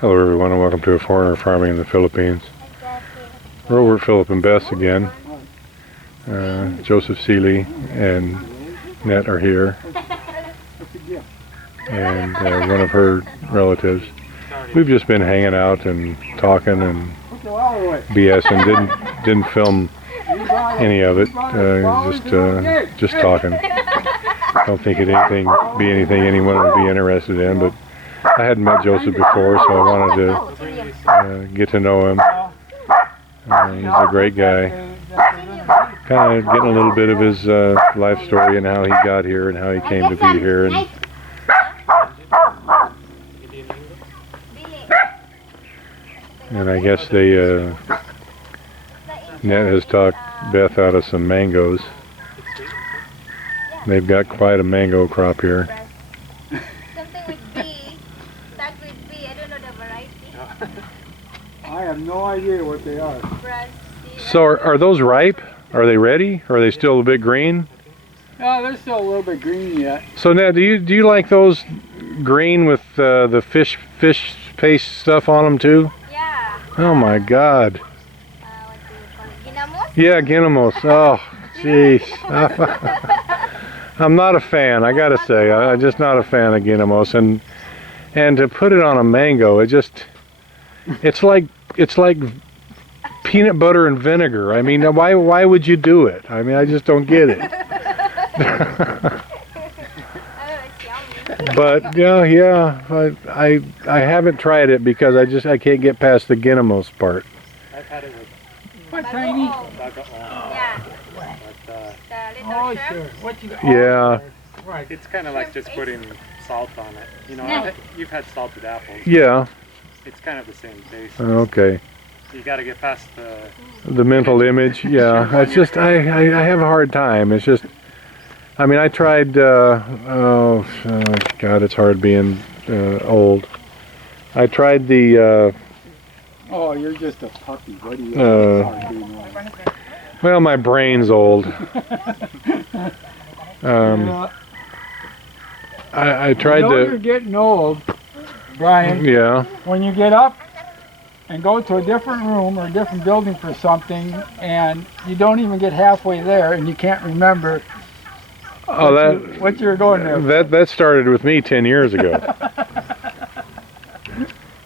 Hello everyone and welcome to A Foreigner Farming in the Philippines. We're over at Phillip and Beth's again. Joseph Seeley and Net are here. And one of her relatives. We've just been hanging out and talking and BSing. Didn't film any of it. Just talking. Don't think it'd be anything anyone would be interested in, but I hadn't met Joseph before, so I wanted to get to know him. He's a great guy. Kind of getting a little bit of his life story and how he got here and how he came to be here. And I guess Nat has talked Beth out of some mangoes. They've got quite a mango crop here. Something with B. Start with B. I don't know the variety. I have no idea what they are. So are those ripe? Are they ready? Or are they still a bit green? No, they're still a little bit green yet. So Nat, do you like those green with the fish paste stuff on them too? Yeah. Oh my God. What do you call it? Ginamos? Yeah, ginamos. Oh, jeez. I'm not a fan. I gotta say, I'm just not a fan of ginamos. And to put it on a mango, it's like peanut butter and vinegar. I mean, why would you do it? I mean, I just don't get it. But yeah, I haven't tried it because I can't get past the ginamos part. I've had it with What, tiny? Yeah. Oh, sure. What you got? Yeah. Right. It's kind of like just putting salt on it. You know, you've had salted apples. Yeah. It's kind of the same taste. Okay. You got to get past The mental image. Yeah. It's just I have a hard time. It's just. I mean, I tried. Oh God, it's hard being old. I tried the. Oh, you're just a puppy. What do you Well, my brain's old. I tried You're getting old, Brian. Yeah. When you get up and go to a different room or a different building for something, and you don't even get halfway there, and you can't remember what you were going there. That started with me 10 years ago.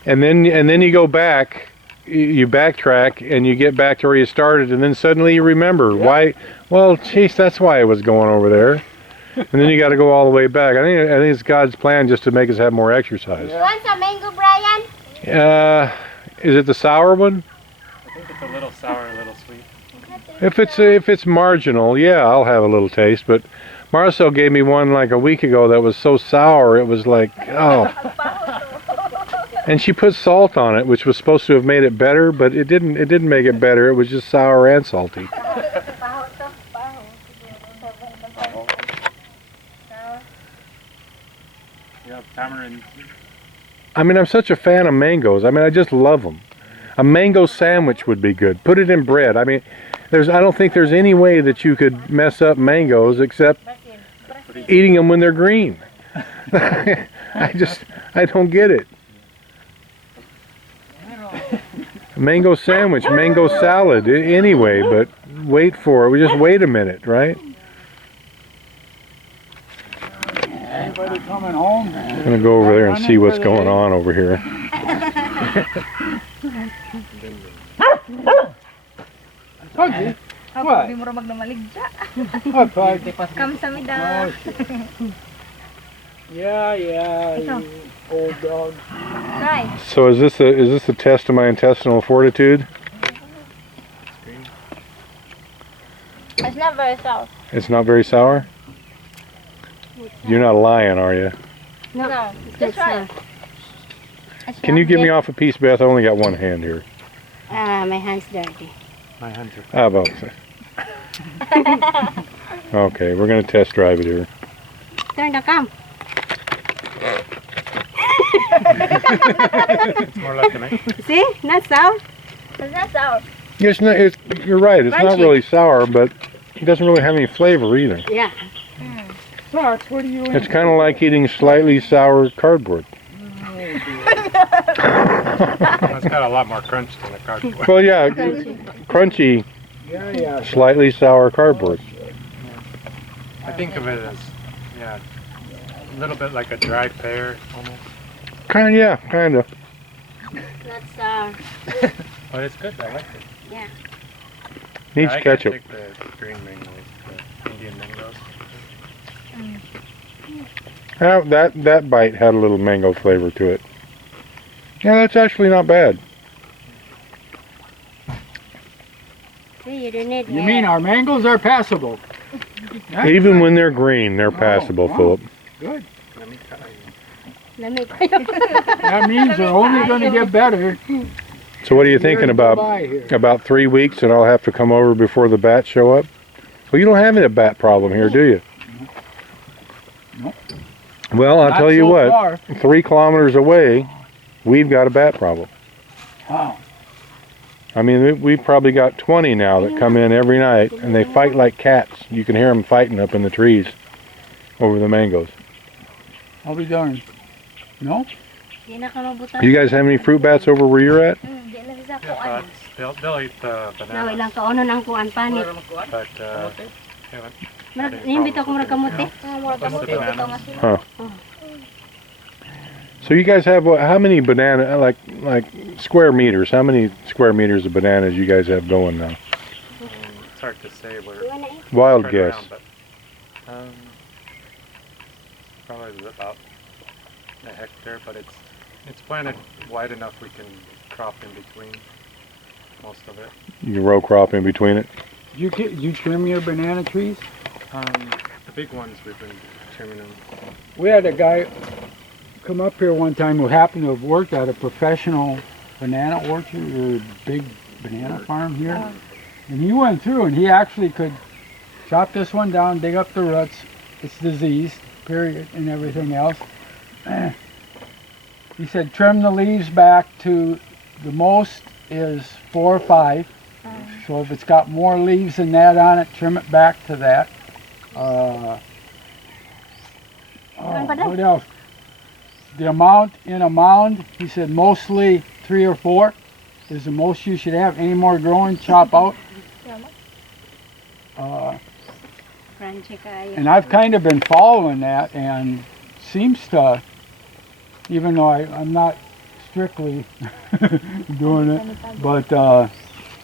and then you go back. You backtrack and you get back to where you started, and then suddenly you remember why. Well, geez, that's why I was going over there. And then you got to go all the way back. I think it's God's plan just to make us have more exercise. You want some mango, Brian? Is it the sour one? I think it's a little sour, a little sweet. If it's marginal, yeah, I'll have a little taste. But Marcel gave me one like a week ago that was so sour it was like, oh. And she put salt on it, which was supposed to have made it better, but it didn't make it better. It was just sour and salty. Yeah, tamarind. I mean, I'm such a fan of mangoes. I mean, I just love them. A mango sandwich would be good. Put it in bread. I mean, I don't think there's any way that you could mess up mangoes except eating them when they're green. I don't get it. Mango sandwich, mango salad, anyway, but wait for it. We just wait a minute, right? Anybody coming home? I'm going to go over there and see what's going on over here. Okay. What? What, Pug? Kamsamida. Yeah, you old dog. Try. So is this a test of my intestinal fortitude? It's not very sour. It's not very sour? You're not lying, are you? No. Just try. Can you give me off a piece, Beth? I only got one hand here. My hand's dirty. My hands are. How about that? Okay, we're going to test drive it here. Turn the cam. It's more like a knife. See? Not sour. It's not sour. You're right. It's not Crunchy. really sour, but it doesn't really have any flavor either. Yeah. Fox, what are you in? It's kind of like eating slightly sour cardboard. Oh, dear. It's got a lot more crunch than the cardboard. Well, yeah, crunchy, Yeah. slightly sour cardboard. I think of it as, yeah, a little bit like a dried pear almost. Kind of. That's But it's good, I like it. yeah. Needs I ketchup. can't take the green mangoes, the Indian mangoes. That bite had a little mango flavor to it. Yeah, that's actually not bad. See, you don't need You mean our mangoes are passable? Yeah. Even when they're green, they're passable, wow. Philip. Good. Let me try. Let me tell you. That means they're only going to get better. So what are you thinking Years go about? by here. About 3 weeks, and I'll have to come over before the bats show up? Well, you don't have any bat problem here, do you? Nope. Well, I'll Not tell you so what. far. 3 kilometers away, we've got a bat problem. Wow. I mean, we've probably got 20 now that come in every night, and they fight like cats. You can hear them fighting up in the trees over the mangoes. I'll be darned. No? You guys have any fruit bats over where you're at? Yeah, but they'll eat the Na bananas. ilang kaono nang kuan panit. But, haven't. Nimbito ko mura kamote. What's the bananas? So you guys have what? How many banana like square meters? How many square meters of bananas you guys have going now? It's hard to say. We're Wild spread guess. around, but, probably about a hectare, but it's planted wide enough we can crop in between most of it. You can row crop in between it. You trim your banana trees? The big ones we've been trimming them. We had a guy come up here one time who happened to have worked at a professional banana orchard or big banana farm here. And he went through and he actually could chop this one down, dig up the roots, it's diseased, period, and everything else. He said trim the leaves back to the most is 4 or 5. So if it's got more leaves than that on it, trim it back to that. What else? The amount in a mound, he said mostly 3 or 4 is the most you should have. Any more growing, chop out. And I've kind of been following that and seems to, even though I'm not strictly doing it, but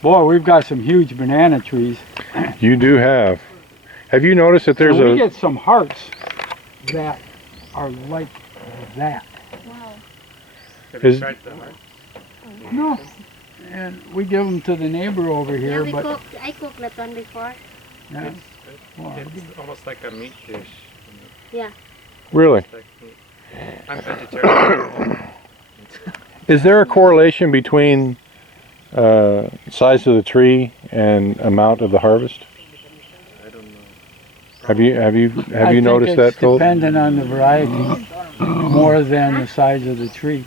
boy, we've got some huge banana trees. You do have. Have you noticed that there's we get some hearts that are like that. Wow. Have you Is- tried them? No. And we give them to the neighbor over Yeah, here, we but cooked. I cooked that one before. yeah. Well, It's almost like a meat dish. Yeah. really? It's like meat. I'm vegetarian. Is there a correlation between size of the tree and amount of the harvest? I don't know. Have you I think noticed that, it's Philip? dependent on the variety more than the size of the tree.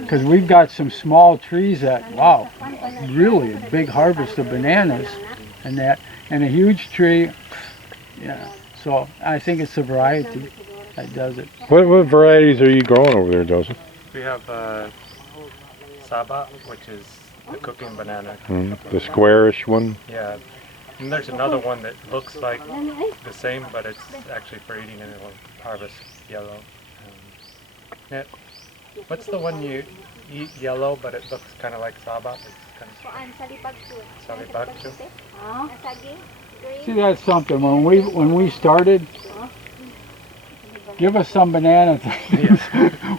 Because we've got some small trees that, wow, really a big harvest of bananas and that, and a huge tree, yeah. So I think it's the variety that does it. What varieties are you growing over there, Joseph? We have Saba, which is the cooking banana. The squarish one? Yeah. And there's another one that looks like the same, but it's actually for eating and it'll harvest yellow. Yeah. What's the one you eat yellow, but it looks kind of like Saba? It's kind of salipagcho. See, that's something. When we started, give us some bananas.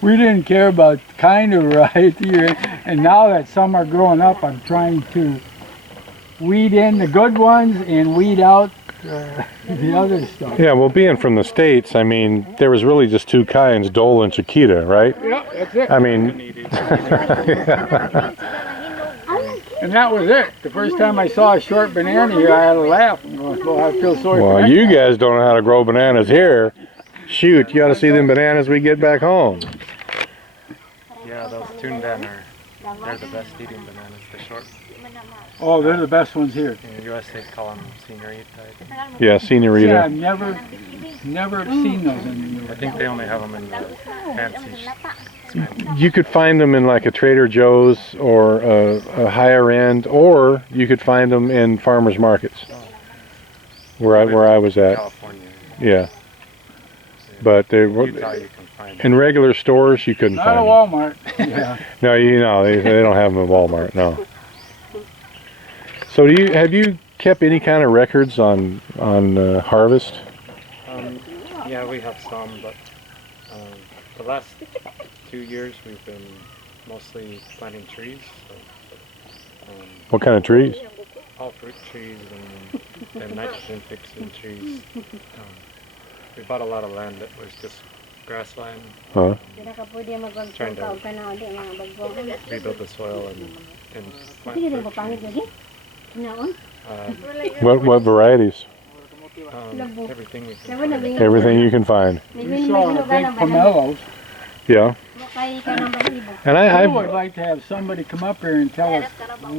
We didn't care about kind of variety. And now that some are growing up, I'm trying to weed in the good ones and weed out the other stuff. Yeah, well, being from the States, I mean, there was really just 2 kinds, Dole and Chiquita, right? Yeah, that's it. I mean, And that was it. The first time I saw a short banana here, I had to laugh. I'm going, oh, I feel sorry for well, that you guy. guys don't know how to grow bananas here. Shoot, you ought to see them bananas we get back home. Yeah, those tundan they're the best eating bananas, the short. Oh, they're the best ones here. In the US they call them senorita. Yeah, Yeah, senorita. I've never seen those in the I think they only have them in the fancy. You could find them in like a Trader Joe's or a higher end, or you could find them in farmers markets, where I was at. California. Yeah. But they were Utah, you can find in regular stores. You couldn't Not find a them. Walmart. Yeah. No, they don't have them at Walmart. No. So have you kept any kind of records on harvest? Yeah, we have some, but the last 2 years we've been mostly planting trees. So, What kind of trees? all fruit trees and nitrogen fixing trees. We bought a lot of land that was just grassland. Huh? Trying to rebuild the soil and plant fruit trees. What varieties? Everything we can find. Everything you can find. We saw the big pomelos. Yeah. And I I would like to have somebody come up here and tell us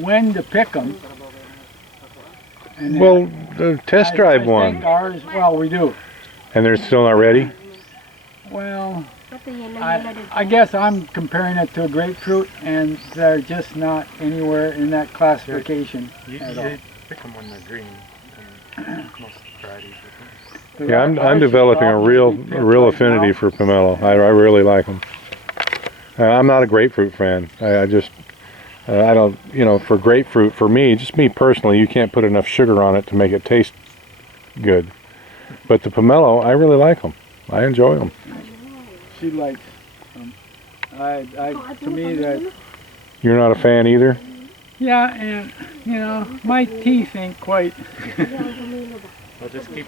when to pick them. And well, test drive I one. think ours, well, we do. And they're still not ready? Well, I guess I'm comparing it to a grapefruit, and they're just not anywhere in that classification You at all. pick them when they're green. And most varieties. I think. Yeah, I'm Ours developing a should real probably be picked real right affinity now. for pomelo. I really like them. I'm not a grapefruit fan. I just I don't, for grapefruit, for me, just me personally, you can't put enough sugar on it to make it taste good. But the pomelo, I really like them. I enjoy them. She likes them. To me, that, You're not a fan either? yeah, and, my teeth ain't quite. I'll just keep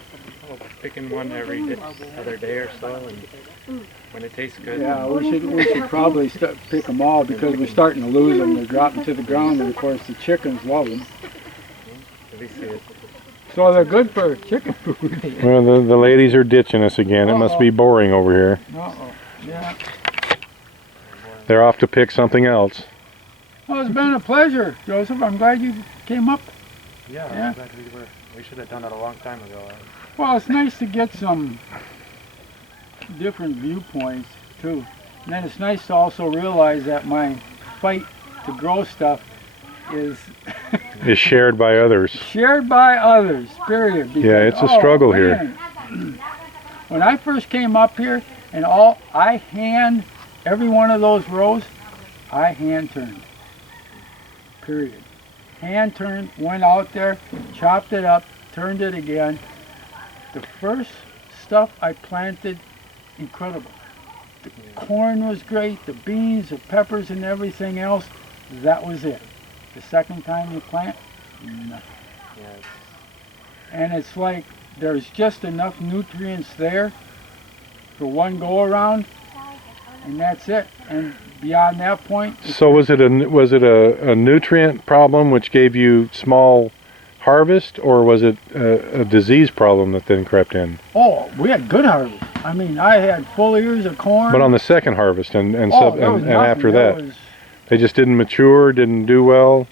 picking one every other day or so, and when it tastes good. Yeah, we should probably pick them all because we're starting to lose them. They're dropping to the ground, and of course the chickens love them. At least it. So they're good for chicken food. Well, the ladies are ditching us again. It must be boring over here. Uh-oh. Yeah. They're off to pick something else. Well, it's been a pleasure, Joseph. I'm glad you came up. Yeah, Yeah. I'm glad we should have done it a long time ago. Well, it's nice to get some different viewpoints, too. And then it's nice to also realize that my fight to grow stuff is Is shared by others. shared by others, period. Because, Yeah, it's a struggle here. man. When I first came up here, and every one of those rows, I hand turned. Period. Hand turned, went out there, chopped it up, turned it again. The first stuff I planted, incredible. The corn was great, the beans, the peppers, and everything else, that was it. The second time you plant, nothing. Yeah, And it's like there's just enough nutrients there for one go around, and that's it. And beyond that point, So was it a nutrient problem which gave you small harvest, or was it a disease problem that then crept in? oh, we had good harvest. I mean, I had full ears of corn. But on the second harvest and there was nothing. after There that, was they just didn't mature, didn't do well.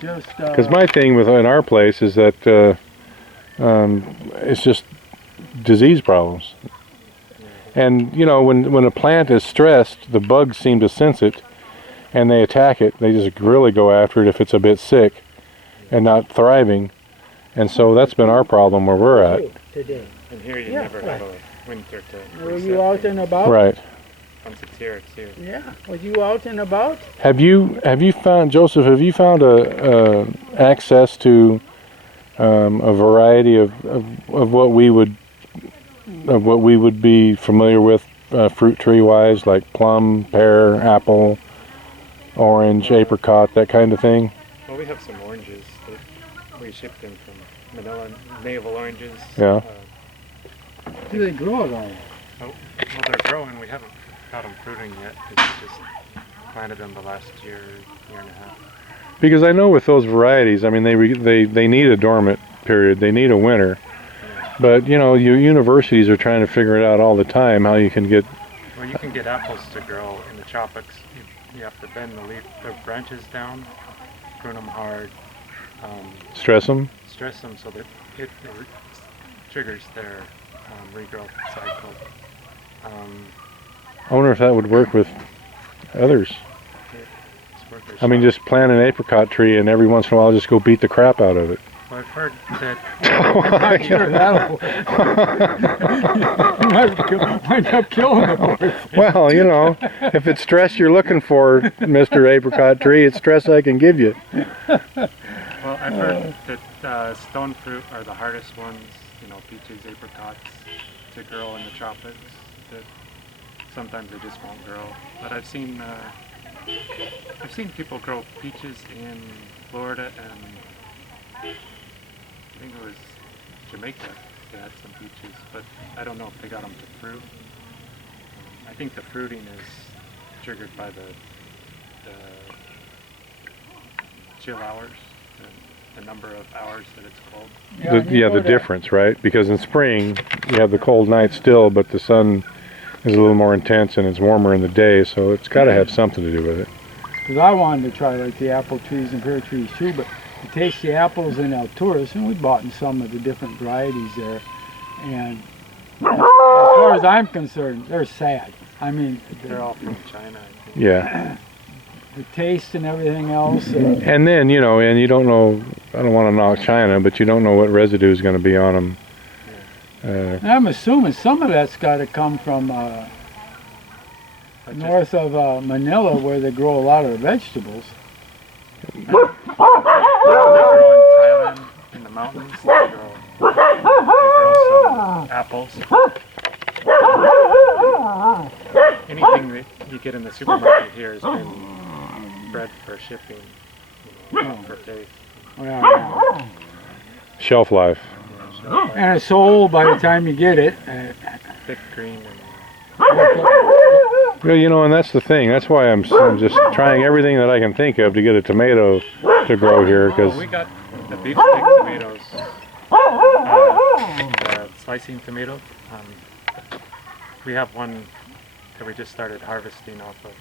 just Because my thing in our place is that it's just disease problems. And when a plant is stressed, the bugs seem to sense it, and they attack it. They just really go after it if it's a bit sick and not thriving. And so that's been our problem where we're at. today. and here you never have a winter to Were reset you out things. and about? Right. Once it's here, it's here. Yeah. Was you out and about? Have you found, Joseph? Have you found a access to a variety of what we would be familiar with fruit tree wise, like plum, pear, apple, orange, apricot, that kind of thing? Well, we have some oranges that we shipped in from Manila, navel oranges. Yeah. Do they grow at all? Well, they're growing. We haven't got them fruiting yet because we just planted them the last year and a half. Because I know with those varieties, I mean, they need a dormant period. They need a winter. But universities are trying to figure it out all the time how you can get. Well, you can get apples to grow in the tropics. You have to bend the branches down, prune them hard, Stress them. stress them so that triggers their regrowth cycle. I wonder if that would work with others. I mean, just plant an apricot tree and every once in a while just go beat the crap out of it. Well, I've heard that. I'm not sure that'll work. You might end up killing the boy. Well, you know, if it's stress you're looking for, Mr. Apricot Tree, it's stress I can give you. Well, I've heard that stone fruit are the hardest ones, you know, peaches, apricots, to grow in the tropics. That sometimes they just won't grow. But I've seen people grow peaches in Florida and I think it was Jamaica. They had some peaches, but I don't know if they got them to fruit. I think the fruiting is triggered by the chill hours, the number of hours that it's cold. The difference, right? Because in spring you have the cold night still, but the sun is a little more intense and it's warmer in the day, so it's got to have something to do with it. Because I wanted to try like the apple trees and pear trees too, but to taste the apples in Alturas, and we bought in some of the different varieties there, and as far as I'm concerned, they're sad. I mean, they're all from China, I think. Yeah. The taste and everything else. And then, you know, and you don't know, I don't want to knock China, but you don't know what residue is going to be on them. And I'm assuming some of that's got to come from north of Manila, where they grow a lot of the vegetables. They grow in Thailand, in the mountains. They grow some apples. Anything that you get in the supermarket here has been bred for shipping, you know, for taste. Yeah. Shelf life. And it's so old by the time you get it. Thick green. And Well, you know, and that's the thing. That's why I'm just trying everything that I can think of to get a tomato to grow here. Cause we got the beefsteak tomatoes, the slicing tomatoes. We have one that we just started harvesting off of.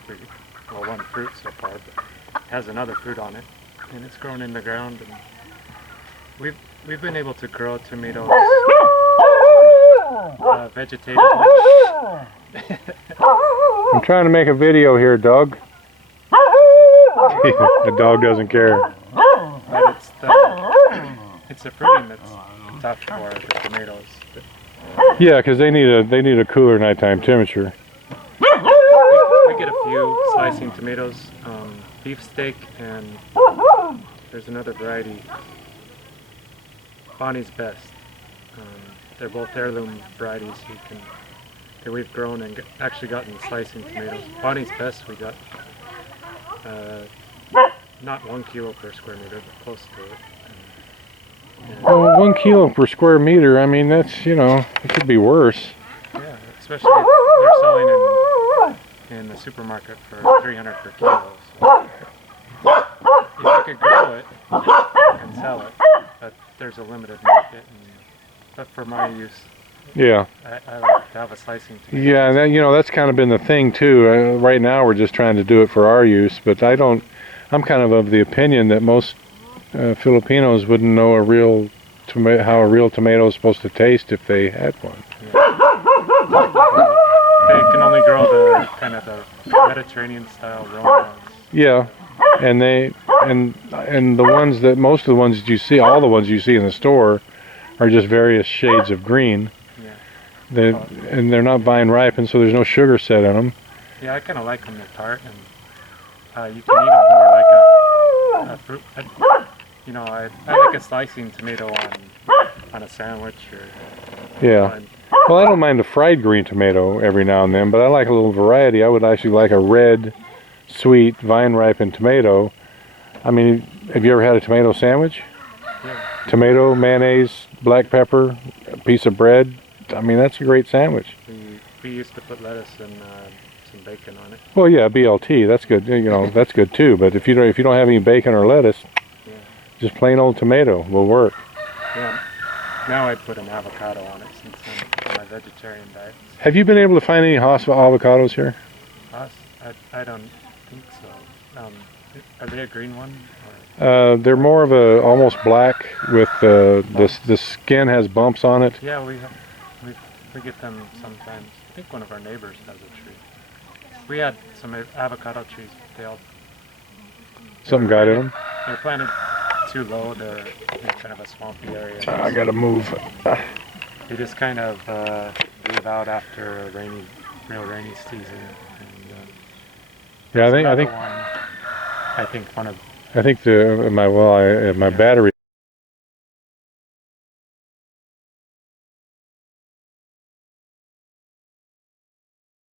Well, one fruit so far, but it has another fruit on it, and it's grown in the ground. And we've been able to grow tomatoes vegetatively. I'm trying to make a video here, Doug. The dog doesn't care. But it's the fruiting that's tough for the tomatoes. Yeah, because they need a cooler nighttime temperature. We get a few slicing tomatoes, beefsteak, and there's another variety, Bonnie's Best. They're both heirloom varieties that we've grown and actually gotten slicing tomatoes. Bonnie's Best we got not 1 kilo per square meter, but close to it. Well, 1 kilo per square meter, I mean, that's, you know, it could be worse. Yeah, especially if they're selling in the supermarket for $300 per kilo. So if you could grow it and sell it, but there's a limited market. But for my use, Yeah. I like to have a slicing tomato. Yeah, that, you know, that's kind of been the thing too. Right now we're just trying to do it for our use, but I'm kind of the opinion that most Filipinos wouldn't know how a real tomato is supposed to taste if they had one. Yeah. They can only grow the kind of the Mediterranean style Romas. Yeah, and the ones that most of the ones that you see, all the ones you see in the store, are just various shades of green. Yeah. And they're not vine ripened, so there's no sugar set in them. Yeah, I kind of like them. They're tart, and you can eat them more like a fruit. You know, I like a slicing tomato on a sandwich or. Yeah. Well, I don't mind a fried green tomato every now and then, but I like a little variety. I would actually like a red, sweet, vine-ripened tomato. I mean, have you ever had a tomato sandwich? Yeah. Tomato, mayonnaise, black pepper, a piece of bread. I mean, that's a great sandwich. We used to put lettuce and some bacon on it. Well, yeah, BLT, that's good. You know, that's good too. But if you don't have any bacon or lettuce, Yeah. just plain old tomato will work. Yeah. Now I'd put an avocado on it since I'm on my vegetarian diet. Have you been able to find any avocados here? I don't think so. Are they a green one? They're more of a almost black with the skin has bumps on it. Yeah, we get them sometimes. I think one of our neighbors has a tree. We had some avocado trees. Something got in them. They're planted too low. They're in kind of a swampy area. I gotta move. They just kind of live out after a real rainy season. And, yeah, I think one, I think one of my battery